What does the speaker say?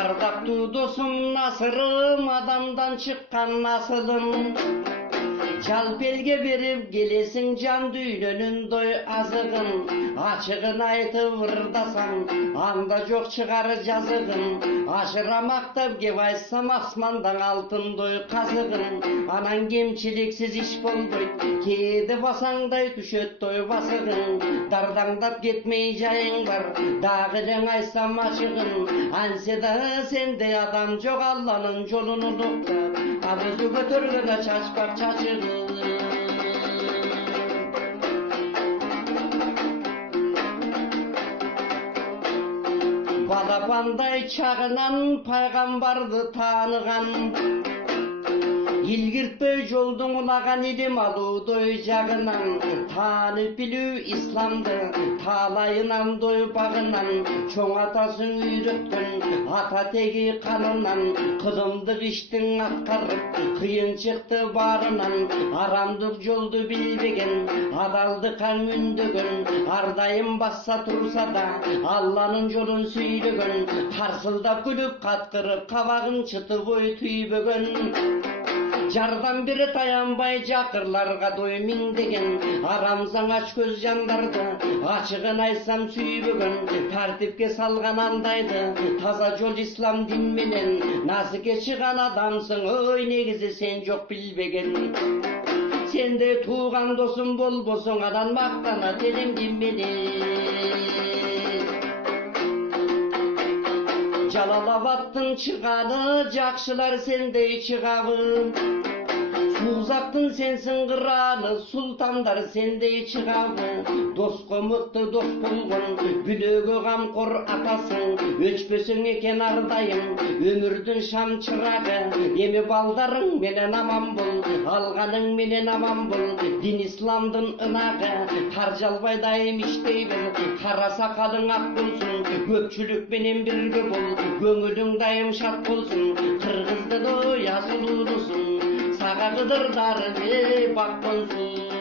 Ардактуу досум насырым, адамдан чыккан насылым. Жалп элге берип келесиң жан дүйнөнүн дой азыгын. Ачыгын айтып ырдасаң, анда жок чыгар жазыгын. Ашыра мактап кеп айтсам асмандан алтындой казыгын. Анан кемчиликсиз иш болбойт, кээде басаңдай түшөт той басыгын. Дардаңдап кетмей жайың бар, дагы элең айтсам ачыгын. Ансе да сенде адам жок, Алланын жолун улуктап, ал өзү көтөргөн чачпак чачыгын. Балапандай чагынан пайгамбарды тааныган, илгиртпөй жолдун улаган илим алуудой жагынан. Таанып билүү исламды таалайынан дой багынан. Чоң атасын үйрөткөн ата теги канынан. Кылымдык иштин аткарып кыйынчыкты баарынан. Арамдык жолду билбеген, адалдыкка үндөгөн. Ар дайым басса турса да Алланын жолун сүйрөгөн. Тарсылдап күлүп каткырып кабагын чытыбой түйбөгөн. Жардан бири таянбай жакырларга дой миңдеген. Арамсаң ач көз жандарды ачыгын айтсам сүйбөгөн. Тартипке салган андайды таза жол ислам дин менен. Насыкке чыган адамсың, ой негизи сен жок билбеген. Сенде тууган досум болбосоң, анан мактанат элем ким менен. Жалалабадтын чыганы жакшылар сендей чыгабы. Суузактын сенсиң кыраны, султандар сендей чыгабы. Доско мыкты дос болгон, бүлөгө камкор атасың. Өчпөсөң экен ар дайым өмүрдүн шам чырагы. Эми балдарың менен аман бол, алганың менен аман бол. Дин исламдын ынагы, каржалбай дайым иштей бер. Кара сакалың ак болсун, көпчүлүк менен бирге бол. Көңүлүң дайым шат болсун, кыргыздын ой асылуусун. Сага кыдырдары бак болсун.